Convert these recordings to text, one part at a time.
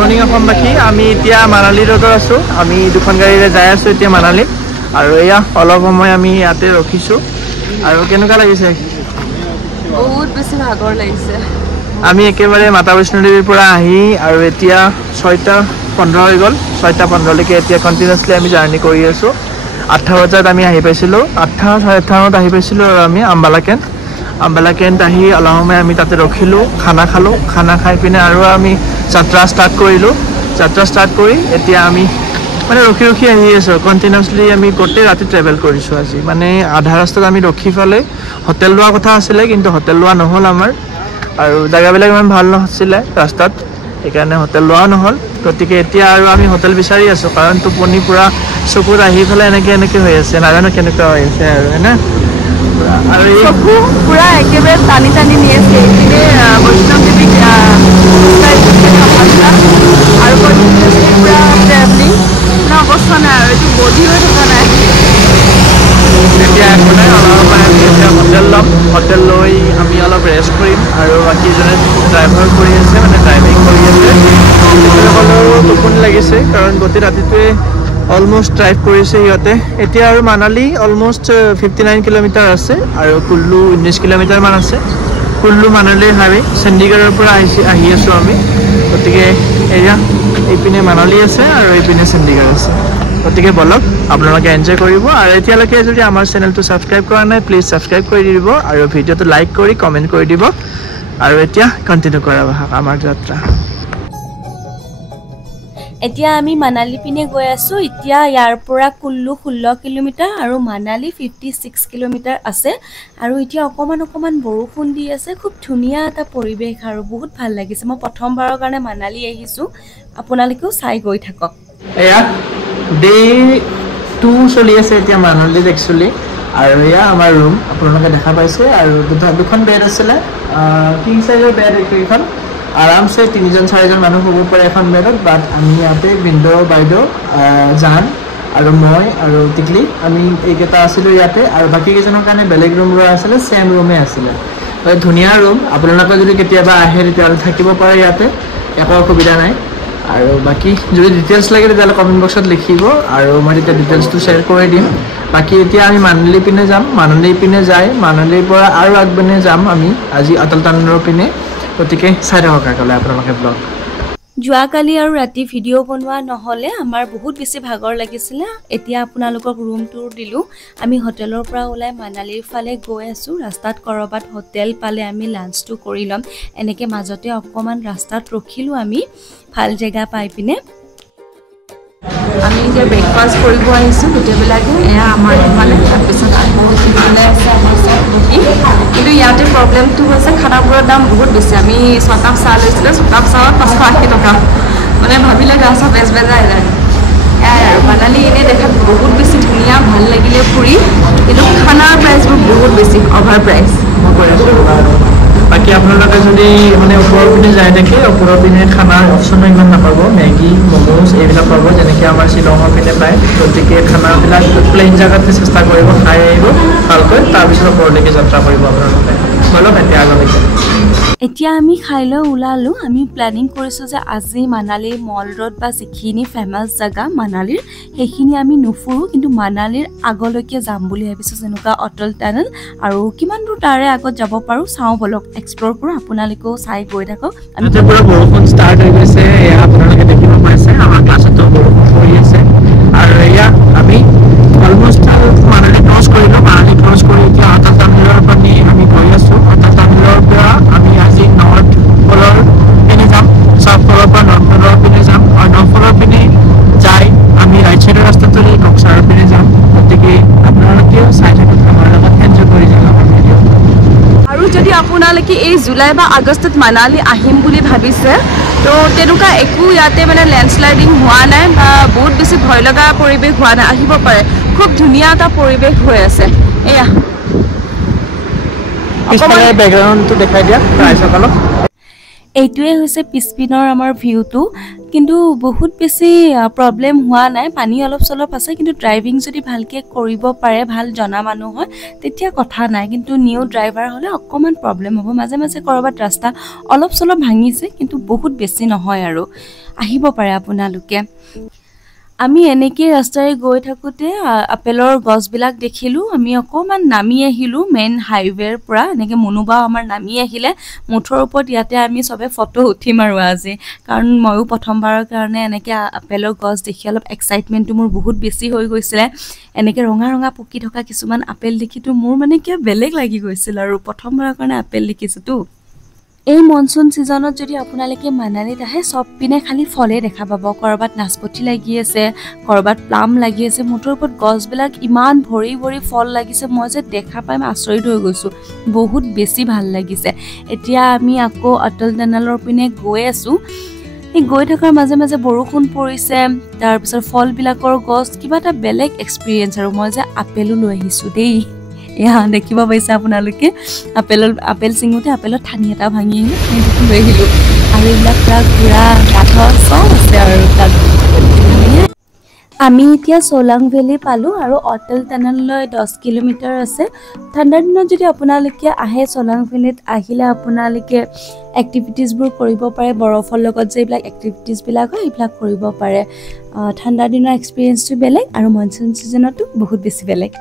morning অসমবাসী আমি এতিয়া মানালী ৰোডত আছোঁ আমি দুখন গাড়ীৰে যাই আছোঁ এতিয়া মানালী আৰু এয়া অলপ সময় আমি ইয়াতে ৰখিছোঁ আৰু কেনেকুৱা লাগিছে বহুত বেছি ভাগৰ লাগিছে আমি একেবাৰে মাতা বৈষ্ণোদেৱীৰ পৰা আহি আৰু এতিয়া 6:15 হৈ গ'ল 6:15 লৈকে এতিয়া কণ্টিনিউছলি আমি জাৰ্ণি কৰি আছোঁ 8 বজাত আমি আহি পাইছিলোঁ 8:30 আহি পাইছিলোঁ আৰু আমি আম্বালা কেণ্ট আহি অলপ সময় আমি তাতে ৰখিলোঁ খানা খালোঁ খানা খাই পিনে আৰু আমি যাত্ৰা ষ্টাৰ্ট কৰি এতিয়া আমি মানে ৰখি আহি আছোঁ কণ্টিনিউছলি আমি গোটেই ৰাতি ট্ৰেভেল কৰিছোঁ আজি মানে আধা ৰাস্তাত আমি ৰখি ফালে হোটেল লোৱা কথা আছিলে কিন্তু হোটেল লোৱা নহ'ল আমাৰ আৰু জেগাবিলাক ইমান ভাল নাছিলে ৰাস্তাত সেইকাৰণে হোটেল লোৱা নহ'ল গতিকে এতিয়া আৰু আমি হোটেল বিচাৰি আছোঁ কাৰণ টোপনি পূৰা চকুত আহি পেলাই এনেকৈ হৈ আছে নাজানো কেনেকুৱা হৈ আছে আৰু হয়নে আৰু চকু পুৰা একেবাৰে টানি নি আছে এইপিনে বৈষ্ণৱদেৱীক আৰু কণ্টিনিউছলি পুৰা ট্ৰেভেলিং অৱস্থা নাই আৰু এইটো বডি হৈ থকা নাই এতিয়া একো নাই অলপ আমি এতিয়া হোটেল ল'ম হোটেল লৈ আমি অলপ ৰেষ্ট কৰিম আৰু বাকী যোনে ড্ৰাইভাৰ কৰি আছে মানে ড্ৰাইভিং কৰি আছে তেখেতসকলৰো টোপনি লাগিছে কাৰণ গোটেই ৰাতিটোৱে অলমষ্ট ড্ৰাইভ কৰিছে সিহঁতে এতিয়া আৰু মানালী অলমষ্ট 59 কিলোমিটাৰ আছে আৰু কুল্লু 19 কিলোমিটাৰমান আছে কুল্লু মানালীৰ হাইৱে চণ্ডীগড়ৰ পৰা আহি আছোঁ আমি গতিকে এয়া এইপিনে মানালী আছে আৰু এইপিনে চণ্ডীগড় আছে গতিকে বলক আপোনালোকে এনজয় কৰিব আৰু এতিয়ালৈকে যদি আমাৰ চেনেলটো ছাবস্ক্ৰাইব কৰা নাই প্লিজ ছাবস্ক্ৰাইব কৰি দিব আৰু ভিডিঅ'টো লাইক কৰি কমেণ্ট কৰি দিব আৰু এতিয়া কণ্টিনিউ কৰা আমাৰ যাত্ৰা এতিয়া আমি মানালী পিনে গৈ আছোঁ এতিয়া ইয়াৰ পৰা কুল্লু 16 কিলোমিটাৰ আৰু মানালী 56 কিলোমিটাৰ আছে আৰু এতিয়া অকমান বৰষুণ দি আছে খুব ধুনীয়া এটা পৰিৱেশ আৰু বহুত ভাল লাগিছে মই প্ৰথমবাৰৰ কাৰণে মানালী আহিছোঁ আপোনালোকেও চাই গৈ থাকক এয়া ডে 2 চলি আছে এতিয়া মানালীত একচুৱেলি আৰু এয়া আমাৰ ৰুম আপোনালোকে দেখা পাইছে আৰু দুখন বেড আছিলে কিং চাইজৰ বেড এইখন আৰামছে 3-4জন মানুহ শুব পাৰে এখন বেডত বাট আমি ইয়াতে বিন্দু বাইদেউ জান আৰু মই আৰু টিকলি আমি এইকেইটা আছিলোঁ ইয়াতে আৰু বাকী কেইজনৰ কাৰণে বেলেগ ৰুম লোৱা আছিলে ছেম ৰুমে আছিলে ধুনীয়া ৰুম আপোনালোকে যদি কেতিয়াবা আহে তেতিয়াহ'লে থাকিব পাৰে ইয়াতে একো অসুবিধা নাই আৰু বাকী যদি ডিটেইলছ লাগে তেতিয়াহ'লে কমেণ্ট বক্সত লিখিব আৰু মই তেতিয়া ডিটেইলছটো শ্বেয়াৰ কৰি দিম বাকী এতিয়া আমি মানালী পিনে যাম মানালী পিনে যাই মানালীৰ পৰা আৰু আগপিনে যাম আমি আজি অটল টানেলৰ পিনে গতিকে চাই থাকক আগলৈ আপোনালোকে ব্লগ যোৱাকালি আৰু ৰাতি ভিডিঅ' বনোৱা নহ'লে আমাৰ বহুত বেছি ভাগৰ লাগিছিলে এতিয়া আপোনালোকক ৰুম টুৰ দিলোঁ আমি হোটেলৰ পৰা ওলাই মানালীৰ ফালে গৈ আছোঁ ৰাস্তাত ক'ৰবাত হোটেল পালে আমি লাঞ্চটো কৰি ল'ম এনেকৈ মাজতে অকণমান ৰাস্তাত ৰখিলোঁ আমি ভাল জেগা পাই পিনে আমি এতিয়া ব্ৰেকফাষ্ট কৰিব আহিছোঁ গোটেইবিলাকে এয়া আমাৰ মানে তাৰপিছত আকৌ সিফালে আছে আমাৰ চব বুকিং কিন্তু ইয়াতে প্ৰব্লেমটো হৈছে খানাবোৰৰ দাম বহুত বেছি আমি 6 কাপ চাহ লৈছিলোঁ 6 কাপ চাহত 580 টকা মানে ভাবিলে গা চা বেজাই যায় এয়াই আৰু মানালী এনেই দেখাত বহুত বেছি ধুনীয়া ভাল লাগিলে ফুৰি কিন্তু খানাৰ প্ৰাইচবোৰ বহুত বেছি অভাৰ প্ৰাইচ মই কৈ আছোঁ বাকী আপোনালোকে যদি মানে ওপৰৰ পিনে যাই থাকে ওপৰৰ পিনে খানাৰ অপশ্যনো ইমান নাপাব মেগী ম'ম'জ এইবিলাক পাব যেনেকৈ আমাৰ শ্বিলঙৰ পিনে পায় গতিকে খানাবিলাক প্লেইন জেগাতে চেষ্টা কৰিব খাই আহিব ভালকৈ তাৰপিছত ওপৰলৈকে যাত্ৰা কৰিব আপোনালোকে বলক এতিয়া আগলৈকে এতিয়া আমি খাই লৈ ওলালোঁ আমি প্লেনিং কৰিছোঁ যে আজি মানালীৰ মল ৰোড বা যিখিনি ফেমাছ জেগা মানালীৰ সেইখিনি আমি নুফুৰোঁ কিন্তু মানালীৰ আগলৈকে যাম বুলি ভাবিছোঁ যেনেকুৱা অটল টানেল আৰু কিমান দূৰ তাৰে আগত যাব পাৰোঁ চাওঁ বলক এক্সপ্ল'ৰ কৰোঁ আপোনালোকেও চাই গৈ থাকক আমি পুৰা বৰষুণ ষ্টাৰ্ট হৈ গৈছে এয়া আপোনালোকে দেখিব পাইছে আমাৰ ক্লাছতো বৰষুণ পৰি আছে আৰু এয়া আমি অলমষ্ট মানালী ক্ৰছ কৰিলোঁ মানালী ক্ৰছ কৰি এতিয়া অটল টানেলৰ পৰা আমি গৈ আছোঁ অটল টানেলৰ পৰা আমি আজি নৰ্থ পলৰ পিনে যাম চাউথ পলৰ পৰা নৰ্থ পলৰ পিনে যাম আৰু নৰ্থ পলৰ পিনে যাই আমি ৰাইট চাইডৰ ৰাস্তাটোৰে কক্সাৰৰ পিনে যাম গতিকে আপোনালোকেও চাই থাকক আমাৰ লগত এনজয় কৰি যাম আমাৰ ভিডিঅ' আৰু যদি আপোনালোকে এই জুলাই বা আগষ্টত মানালী আহিম বুলি ভাবিছে তো তেনেকুৱা একো ইয়াতে মানে লেণ্ডশ্লাইডিং হোৱা নাই বা বহুত বেছি ভয় লগা পৰিৱেশ হোৱা নাই আহিব পাৰে খুব ধুনীয়া এটা পৰিৱেশ হৈ আছে এয়া পিছফালে বেকগ্ৰাউণ্ডটো দেখাই দিয়া ৰাইজসকলক এইটোৱে হৈছে পিছপিনৰ আমাৰ ভিউটো কিন্তু বহুত বেছি প্ৰব্লেম হোৱা নাই পানী অলপ চলপ আছে কিন্তু ড্ৰাইভিং যদি ভালকৈ কৰিব পাৰে ভাল জনা মানুহ হয় তেতিয়া কথা নাই কিন্তু নিউ ড্ৰাইভাৰ হ'লে অকণমান প্ৰব্লেম হ'ব মাজে মাজে ক'ৰবাত ৰাস্তা অলপ চলপ ভাঙিছে কিন্তু বহুত বেছি নহয় আহিব পাৰে আপোনালোকে আমি এনেকৈ ৰাস্তাৰে গৈ থাকোঁতে আপেলৰ গছবিলাক দেখিলোঁ আমি অকণমান নামি আহিলোঁ মেইন হাইৱেৰ পৰা এনেকৈ মুনুবা আমাৰ নামি আহিলে মুঠৰ ওপৰত ইয়াতে আমি চবে ফটো উঠিম আৰু আজি কাৰণ ময়ো প্ৰথমবাৰৰ কাৰণে এনেকৈ আপেলৰ গছ দেখি অলপ এক্সাইটমেণ্টটো মোৰ বহুত বেছি হৈ গৈছিলে এনেকৈ ৰঙা ৰঙা পকি থকা কিছুমান আপেল দেখিতো মোৰ মানে কিয় বেলেগ লাগি গৈছিল আৰু প্ৰথমবাৰৰ কাৰণে আপেল দেখিছোঁতো এই মনসুন সিজনত যদি আপোনালোকে মানালীত আহে সব পিনে খালি ফলে দেখা পাব কৰবাত নাচপতি লাগি আছে কৰবাত প্লাম লাগি আছে মুঠৰ ওপৰত গছবিলাক ইমান ভৰি ভৰি ফল লাগিছে মই যে দেখা পাই আচৰিত হৈ গৈছো বহুত বেছি ভাল লাগিছে এতিয়া আমি আকৌ অটল টানেলৰ পিনে গৈ আছো এই গৈ থকাৰ মাজে মাজে বৰষুণ পৰিছে তাৰ পিছত ফলবিলাকৰ গছ কিবা এটা বেলেগ এক্সপেৰিয়েন্স আৰু মই যে আপেলো লৈ আহিছো দেই এয়া দেখিব পাইছে আপোনালোকে আপেল চিঙোতে আপেলৰ ঠানি এটা ভাঙি আহিলোঁ লৈ আহিলোঁ আৰু এইবিলাক পুৰা ঘোঁৰা কাঠ চব আছে আৰু তাত আমি এতিয়া সোলাং ভেলী পালোঁ আৰু অটল টানেললৈ 10 কিলোমিটাৰ আছে ঠাণ্ডাৰ দিনত যদি আপোনালোকে আহে সোলাং ভেলীত আহিলে আপোনালোকে এক্টিভিটিজবোৰ কৰিব পাৰে বৰফৰ লগত যে এইবিলাক এক্টিভিটিজবিলাক হয় এইবিলাক কৰিব পাৰে ঠাণ্ডাৰ দিনৰ এক্সপিৰিয়েঞ্চটো বেলেগ আৰু মনসুন ছিজনতো বহুত বেছি বেলেগ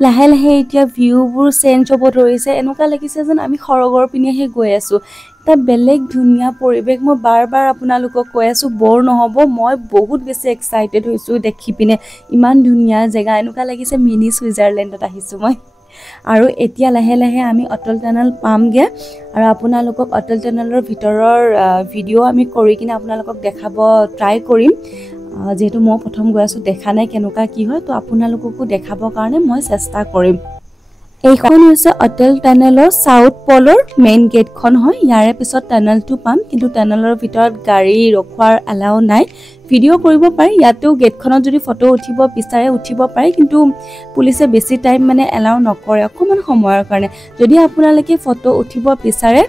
লাহে লাহে এতিয়া ভিউবোৰ চেঞ্জ হ'ব ধৰিছে এনেকুৱা লাগিছে যেন আমি খৰগৰ পিনেহে গৈ আছোঁ এটা বেলেগ ধুনীয়া পৰিৱেশ মই বাৰ বাৰ আপোনালোকক কৈ আছোঁ বৰ নহ'ব মই বহুত বেছি এক্সাইটেড হৈছোঁ দেখি পিনে ইমান ধুনীয়া জেগা এনেকুৱা লাগিছে মিনি ছুইজাৰলেণ্ডত আহিছোঁ মই আৰু এতিয়া লাহে লাহে আমি অটল টানেল পামগৈ আৰু আপোনালোকক অটল টানেলৰ ভিতৰৰ ভিডিঅ' আমি কৰি কিনে আপোনালোকক দেখাব ট্ৰাই কৰিম যেহেতু মই প্ৰথম গৈ আছোঁ দেখা নাই কেনেকুৱা কি হয় তো আপোনালোককো দেখাবৰ কাৰণে মই চেষ্টা কৰিম এইখন হৈছে অটল টানেলৰ সাউথ পলৰ মেইন গেটখন হয় ইয়াৰে পিছত টানেলটো পাম কিন্তু টানেলৰ ভিতৰত গাড়ী ৰখোৱাৰ এলাউ নাই ভিডিঅ' কৰিব পাৰি ইয়াতেও গেটখনত যদি ফটো উঠিব বিচাৰে উঠিব পাৰে কিন্তু পুলিচে বেছি টাইম মানে এলাউ নকৰে অকণমান সময়ৰ কাৰণে যদি আপোনালোকে ফটো উঠিব বিচাৰে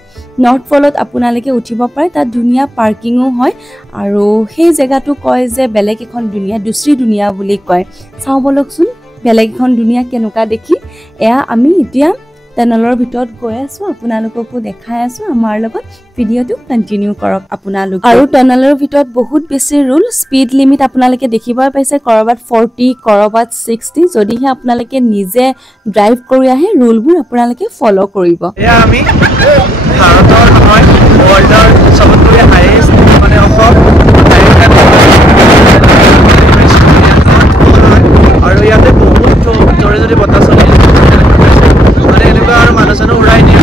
নৰ্থ পলত আপোনালোকে উঠিব পাৰে তাত ধুনীয়া পাৰ্কিঙো হয় আৰু সেই জেগাটো কয় যে বেলেগ এখন দুনিয়া দুসৰি দুনিয়া বুলি কয় চাওঁ বলকচোন বেলেগ এখন দুনিয়া কেনেকুৱা দেখি এয়া আমি এতিয়া টানেলৰ ভিতৰত গৈ আছোঁ আপোনালোককো দেখাই আছোঁ আমাৰ লগত ভিডিঅ'টো কণ্টিনিউ কৰক আপোনালোক আৰু টানেলৰ ভিতৰত বহুত বেছি ৰুল স্পীড লিমিট আপোনালোকে দেখিবই পাইছে কৰবাত 40 কৰবাত 60 যদিহে আপোনালোকে নিজে ড্ৰাইভ কৰি আহে ৰুলবোৰ আপোনালোকে ফলো কৰিব এয়া আমি ভাৰতৰ নহয় ৱৰ্ল্ডৰ সবতকৈ হাইয়েষ্ট মানে অসম আৰু ইয়াতে বহুত জোৰে জোৰে বতাহ চলি আছে মানে এনেকুৱা আৰু মানুহ চানুহ উৰাই নিয়ে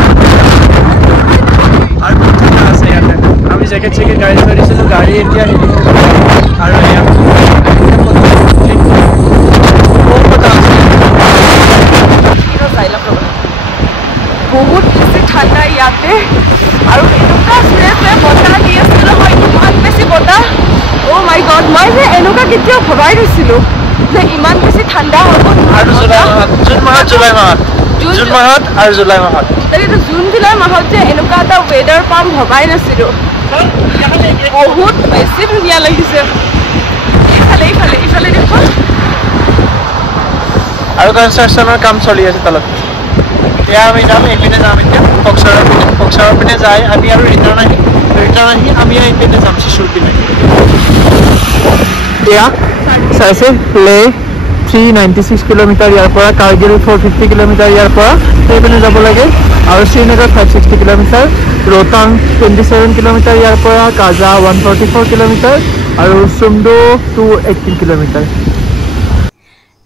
আৰু বহুত ঠাণ্ডা আছে ইয়াতে আমি জেকেট চেকেট গাড়ী থৈ দিছিলোঁ গাড়ী এতিয়া আৰু বহুত বেছি ঠাণ্ডা ইয়াতে আৰু এনেকুৱা বতাহ দি আছিল নহয় ইমান বেছি বতাহ অ' মাই গড মই যে এনেকুৱা কেতিয়াও ভবাই নাছিলোঁ যে ইমান বেছি ঠাণ্ডা হ'ব আৰু জুন মাহত আৰু জুলাই মাহত তাকেতো জুন জুলাই মাহত যে এনেকুৱা এটা ৱেডাৰ পাম ভবাই নাছিলোঁ বহুত বেছি ধুনীয়া লাগিছে ইফালে দেখোন আৰু কনষ্ট্ৰাকশ্যনৰ কাম চলি আছে তলত এয়া আমি যাম এইপিনে যাম এতিয়া ফক্সাৰৰ পিনে যাই আমি আৰু ৰিটাৰ্ণ আহি আমি এইপিনে যাম শিশুৰ পিনে এয়া চাইছে প্লে 396 কিলোমিটাৰ ইয়াৰ পৰা কাৰ্গিল 450 কিলোমিটাৰ ইয়াৰ পৰা সেইপিনে যাব লাগে আৰু শ্ৰীনগৰ 560 কিলোমিটাৰ ৰোহতাং 27 কিলোমিটাৰ ইয়াৰ পৰা কাজা 144 কিলোমিটাৰ আৰু চুমডু 218 কিলোমিটাৰ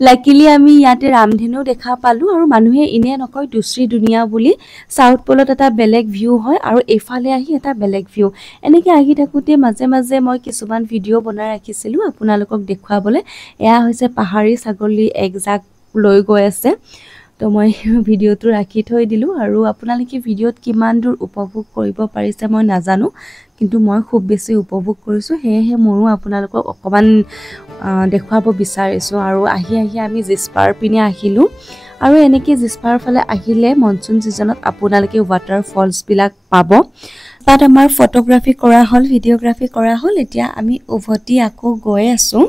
লাকিলি আমি ইয়াতে ৰামধেনু দেখা পালোঁ আৰু মানুহে ইনে নকয় দুসৰি দুনিয়া বুলি সাউথ পলত এটা বেলেগ ভিউ হয় আৰু এইফালে আহি এটা বেলেগ ভিউ এনেকৈ আহি থাকোঁতে মাজে মাজে মই কিছুমান ভিডিঅ' বনাই ৰাখিছিলোঁ আপোনালোকক দেখুৱাবলৈ এয়া হৈছে পাহাৰী ছাগলী একজাক লৈ গৈ আছে তো মই ভিডিঅ'টো ৰাখি থৈ দিলোঁ আৰু আপোনালোকে ভিডিঅ'ত কিমান দূৰ উপভোগ কৰিব পাৰিছে মই নাজানো কিন্তু মই খুব বেছি উপভোগ কৰিছোঁ সেয়েহে মোৰো আপোনালোকক অকণমান দেখুৱাব বিচাৰিছোঁ আৰু আহি আমি জিস্পাৰ পিনে আহিলোঁ আৰু এনেকৈ জিস্পাৰ ফালে আহিলে মনসুন ছিজনত আপোনালোকে ৱাটাৰফলছবিলাক পাব তাত আমাৰ ফটোগ্ৰাফী কৰা হ'ল ভিডিঅ'গ্ৰাফী কৰা হ'ল এতিয়া আমি উভতি আকৌ গৈ আছোঁ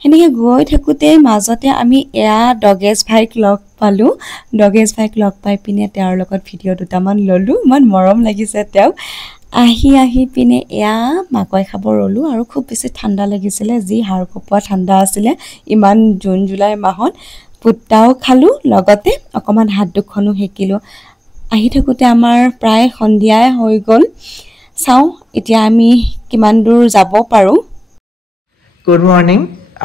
সেনেকৈ গৈ থাকোঁতে মাজতে আমি এয়া ডগেজ ভাইক লগ পালোঁ ডগেজ ভাইক লগ পাই পিনে তেওঁৰ লগত ভিডিঅ' দুটামান ল'লোঁ ইমান মৰম লাগিছে তেওঁক আহি পিনে এয়া মাকৈ খাব ৰ'লো আৰু খুব বেছি ঠাণ্ডা লাগিছিলে যি হাড় কঁপোৱা ঠাণ্ডা আছিলে ইমান জুন জুলাই মাহত পুটাও খালোঁ লগতে অকণমান হাত দুখনো সেকিলোঁ আহি থাকোঁতে আমাৰ প্ৰায় সন্ধিয়াই হৈ গ'ল চাওঁ এতিয়া আমি কিমান দূৰ যাব পাৰোঁ গুড মৰ্নিং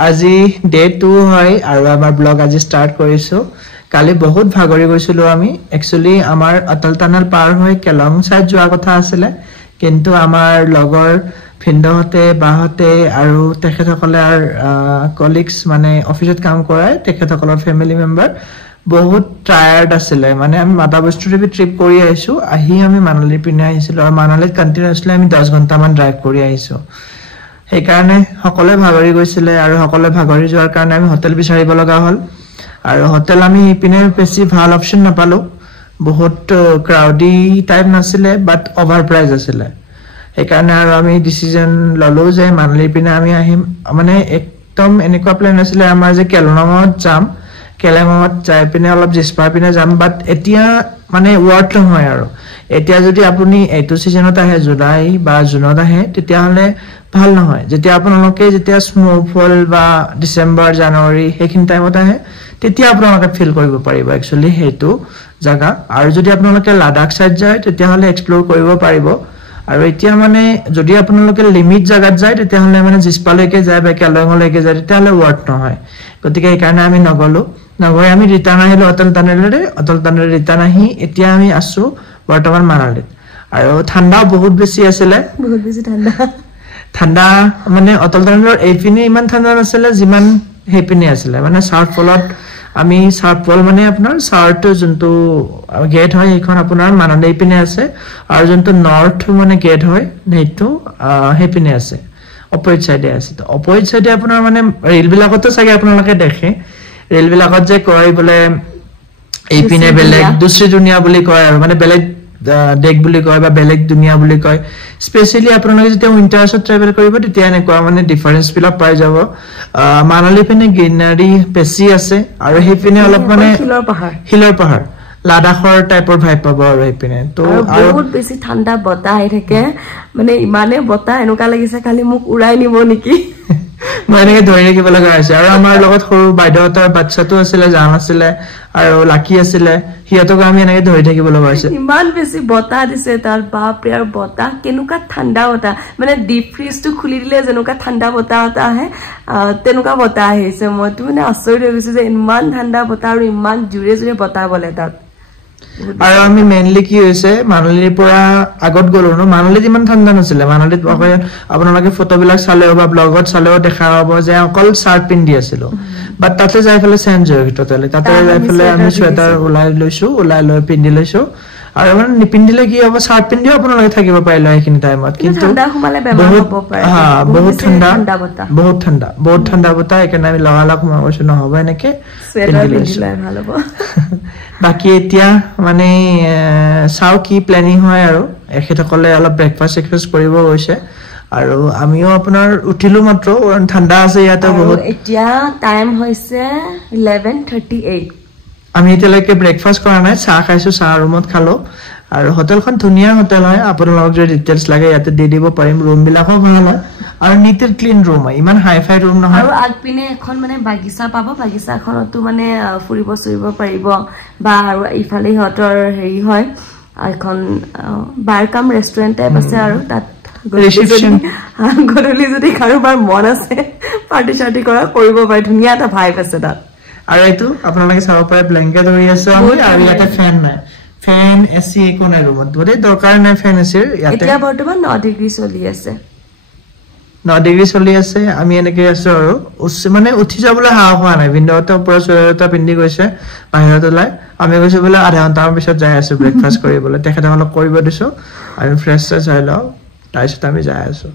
আজি ডে 2 হয় আৰু আমাৰ ব্লগ আজি ষ্টাৰ্ট কৰিছোঁ কালি বহুত ভাগৰি গৈছিলোঁ আমি একচুৱেলি আমাৰ অটল টানেল পাৰ হৈ কেলং চাইড যোৱা কথা আছিলে কিন্তু আমাৰ লগৰ ভিন্দহতে বাহতে আৰু তেখেতসকলে কলিগছ মানে অফিচত কাম কৰাই তেখেতসকলৰ ফেমিলি মেম্বাৰ বহুত টায়াৰ্ড আছিলে মানে আমি মাতা বস্তুৰে ট্ৰিপ কৰি আহিছোঁ আহি আমি মানালী পিনে আহিছিলোঁ আৰু মানালীত কণ্টিনিউছলি আমি 10 ঘণ্টামান ড্ৰাইভ কৰি আহিছোঁ সেইকাৰণে সকলোৱে ভাগৰি গৈছিলে আৰু সকলোৱে ভাগৰি যোৱাৰ কাৰণে আমি হোটেল বিচাৰিব লগা হ'ল আৰু হোটেল আমি ইপিনে বেছি ভাল অপশ্যন নাপালোঁ বহুত ক্ৰাউডি টাইপ নাছিলে বাট অভাৰ প্ৰাইজ আছিলে সেইকাৰণে আৰু আমি ডিচিজন ল'লোঁ যে মানালী পিনে আমি আহিম মানে একদম এনেকুৱা প্লেন আছিলে আমাৰ যে কেলঙত যাম কেলেঙত যাই পিনে অলপ জিস্পাৰ পিনে যাম বাট এতিয়া মানে ৱাৰ্ড নহয় আৰু এতিয়া যদি আপুনি এইটো ছিজনত আহে জুলাই বা জুনত আহে তেতিয়াহ'লে ভাল নহয় যেতিয়া আপোনালোকে যেতিয়া স্নোফল বা ডিচেম্বৰ জানুৱাৰী সেইখিনি টাইমত আহে তেতিয়া আপোনালোকে ফিল কৰিব পাৰিব একচুৱেলি সেইটো জাগা আৰু যদি আপোনালোকে লাডাখ চাইড যায় তেতিয়াহ'লে এক্সপ্ল'ৰ কৰিব পাৰিব আৰু এতিয়া মানে যদি আপোনালোকে লিমিট জাগাত যায় তেতিয়াহ'লে মানে জিস্পালৈকে যায় বা কেলঙলৈকে যায় তেতিয়াহ'লে ৱাৰ্ড নহয় গতিকে সেইকাৰণে আমি নগৈ আমি ৰিটাৰ্ণ আহিলোঁ অটল টানেলেৰে ৰিটাৰ্ণ আহি এতিয়া আমি আছোঁ বৰ্তমান মানালীত আৰু ঠাণ্ডাও বহুত বেছি আছিলে ঠাণ্ডা মানে অটল টানেলৰ এইপিনে ইমান ঠাণ্ডা নাছিলে যিমান সেইপিনে আছিলে মানে চাউথ পলত আমি চাউথ পল মানে আপোনাৰ চাউথ যোনটো গেট হয় সেইখন আপোনাৰ মানালী পিনে আছে আৰু যোনটো নৰ্থ মানে গেট হয় সেইটো সেইপিনে আছে অপজিট চাইডে আছে তো অপজিট চাইডে আপোনাৰ মানে ৰেলবিলাকতো চাগে আপোনালোকে দেখে ৰেলবিলাকত যে কয় বোলে এইপিনে বেলেগ দুসৰি দুনিয়া বুলি কয় আৰু মানে বেলেগ দেশ বুলি কয় বা বেলেগ দুনিয়া বুলি কয় স্পেচিয়েলি আপোনালোকে যেতিয়া উইণ্টাৰ্ছত ট্ৰেভেল কৰিব তেতিয়া এনেকুৱা মানে ডিফাৰেঞ্চবিলাক পাই যাব মানালী পিনে গ্ৰীনাৰী বেছি আছে আৰু সেইপিনে অলপ মানে হিলৰ পাহাৰ লাডাখৰ টাইপৰ ভাইব পাব আৰু সেইপিনে তো বহুত বেছি ঠাণ্ডা বতাহ আহি থাকে মানে ইমানে বতাহ এনেকুৱা লাগিছে খালি মোক উৰাই নিব নেকি মই এনেকে ধৰি ৰাখিব লগা হৈছে আৰু আমাৰ লগত সৰু বাইদেউহঁতৰ বাচ্ছাটো আছিলে জান আছিলে আৰু লাকি আছিলে সিহঁতক আমি এনেকে ধৰি থাকিব লগা হৈছে ইমান বেছি বতাহ দিছে তাৰ বাপৰে আৰু বতাহ কেনেকুৱা ঠাণ্ডা বতাহ মানে ডিপ ফ্ৰিজটো খুলি দিলে যেনেকুৱা ঠাণ্ডা বতাহ এটা আহে তেনেকুৱা বতাহ আহিছে মইতো মানে আচৰিত হৈ গৈছো যে ইমান ঠাণ্ডা বতাহ আৰু ইমান জোৰে জোৰে বতাহ বলে তাত আৰু আমি মেইনলি কি হৈছে মানালীৰ পৰা আগত গ'লো ন মানালীত ইমান ঠাণ্ডা নাছিলে মানালীত আপোনালোকে ফটোবিলাক চালেও বা ব্লগত চালেও দেখা পাব যে অকল চাৰ্ট পিন্ধি আছিলো বাট তাতে যাই পেলাই চেঞ্জ হৈ টোটেলি তাতে যাই পেলাই আমি চুৱেটাৰ ওলাই লৈ পিন্ধি লৈছো আৰু মানে নিপিন্ধিলে কি হ'ব চাৰ্ট পিন্ধিও আপোনালোকে থাকিব পাৰিলে সেইখিনি টাইমত কিন্তু বহুত ঠাণ্ডা বতাহ সেইকাৰণে আমি লগালগ সোমাই গৈছো নহ'ব এনেকে বাকী এতিয়া মানে চাও কি প্লেনিং হয় আৰু এখেতসকলে অলপ ব্ৰেকফাষ্ট কৰিব গৈছে আৰু আমিও আপোনাৰ উঠিলো মাত্ৰ ঠাণ্ডা আছে ইয়াতে বহুত এতিয়া টাইম হৈছে 11:38 আমি এতিয়ালৈকে ব্ৰেকফাষ্ট কৰা নাই চাহ খাইছো চাহ ৰুমত খালো আৰু হোটেলখন ধুনীয়া হোটেল হয় আপোনালোকক যদি ডিটেইলছ লাগে ইয়াতে দি দিব পাৰিম ৰুমবিলাকো ভাল হয় আৰু নিট এণ্ড ক্লিন ৰুম হয় ইমান হাই ফাই ৰুম নহয় আৰু আগপিনে এখন মানে বাগিচা পাব বাগিচাখনতো মানে ফুৰিব চুৰিব পাৰিব বা আৰু ইফালে সিহঁতৰ হেৰি হয় এখন বাৰ কাম ৰেষ্টুৰেণ্ট টাইপ আছে আৰু তাত গধূলি যদি কাৰোবাৰ মন আছে পাৰ্টি চাৰ্টি কৰা কৰিব পাৰে ধুনীয়া এটা ভাইব আছে তাত আৰু এইটো আপোনালোকে চাব পাৰে ব্লেংকেট ধৰি আছে আমি আৰু ইয়াতে ফেন নাই ফেন এসি একো নাই ৰুমত ধৰে দৰকাৰ নাই ফেন এসিৰ ইয়াতে এতিয়া বৰ্তমান 9 ডিগ্ৰী চলি আছে 9 ডিগ্ৰী চলি আছে আমি এনেকৈ আছো আৰু মানে উঠি যাবলৈ হাও হোৱা নাই ভিন্দতে ওপৰৰ চুৱেটাৰ পিন্ধি গৈছে বাহিৰত ওলাই আমি গৈছো বোলে আধা ঘণ্টাৰ পিছত যাই আছো ব্ৰেকফাষ্ট কৰিবলৈ তেখেতসকলক কৰিব দিছো আৰু ফ্ৰেছ হৈ লওঁ তাৰপিছত আমি যাই আছো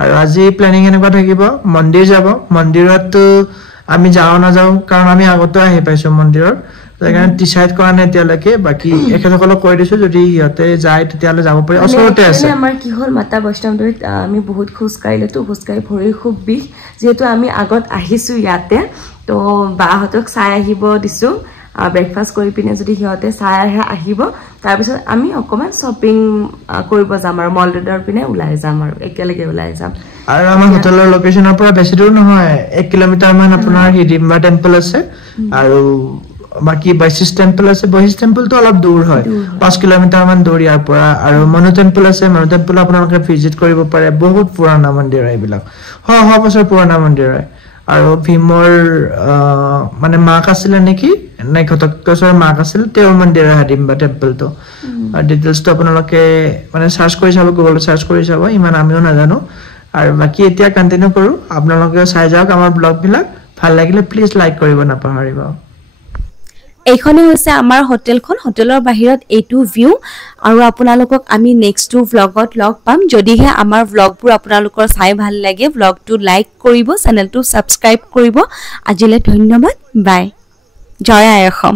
আৰু আজি প্লেনিং এনেকুৱা থাকিব মন্দিৰ যাব মন্দিৰতো আমি নাযাওঁ কাৰণ আমি আগতে আহি পাইছো মন্দিৰৰ সেইকাৰণে ডিচাইড কৰা নাই এতিয়ালৈকে বাকী এখেতসকলক কৈ দিছো যদি সিহঁতে যায় তেতিয়াহ'লে যাব পাৰি ওচৰতে আছে আমাৰ কি হ'ল মাতা বৈষ্ণৱদৈত আমি বহুত খোজকাঢ়ি ভৰি খুব বিষ যিহেতু আমি আগত আহিছো ইয়াতে তো বাহঁতক চাই আহিব দিছো ব্ৰেকফাষ্ট কৰি পিনে যদি সিহঁতে চাই আহিব তাৰপিছত আমি অকমান শ্বপিং কৰিব যাম আৰু মল ৰোডৰ পিনে ওলাই যাম আৰু একেলগে ওলাই যাম আৰু আমাৰ হোটেলৰ লোকেশনৰ পৰা বেছি দূৰ নহয় 1 কিলোমিটাৰ মান আপোনাৰ হিডিম্বা টেম্পল আছে আৰু বাকি বাইচিস টেম্পল আছে বাইচিস টেম্পলটো অলপ দূৰ হয় 5 কিলোমিটাৰ মান দূৰ ইয়াৰ পৰা আৰু মনো টেম্পল আছে মনো টেম্পল আপোনালোকে ভিজিট কৰিব পাৰে বহুত পুৰণা মন্দিৰ এইবিলাক হ বছৰ পুৰণা মন্দিৰ হয় আৰু ভীমৰ মানে মাক আছিল নেকি নাই ঘটকেশ্বৰ মাক আছিল তেওঁৰ মন্দিৰ হিডিম্বা টেম্পলটো ডিটেইলছটো আপোনালোকে মানে সাৰ্চ কৰি চাব গুগলত সাৰ্চ কৰি চাব ইমান আমিও নাজানো আৰু বাকি এতিয়া কন্টিনিউ কৰো আপোনালোকে চাই যাওক আমাৰ ব্লগ বিলাক ভাল লাগিলে প্লিজ লাইক কৰিব নাপাহৰিব এইখনে হৈছে আমাৰ হোটেলখন হোটেলৰ বাহিৰত এইটো ভিউ আৰু আপোনালোকক আমি নেক্সট ভ্লগত লগ পাম যদিহে আমাৰ ভ্লগবোৰ আপোনালোকৰ চাই ভাল লাগে ভ্লগটো লাইক কৰিব চেনেলটো সাবস্ক্ৰাইব কৰিব আজিলৈ ধন্যবাদ বাই জয় আই অসম